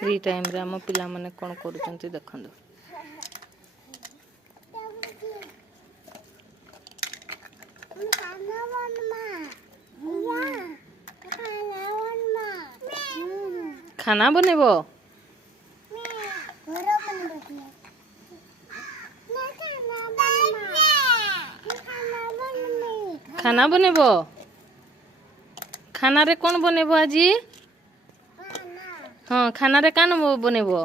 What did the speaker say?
Free time रे आम पिला माने कोन करूचंती देखंदो। खाना बनेबो खाना बनेबो खाना रे कौन बनेबो आजी हाँ खाना रे कान बनेबो।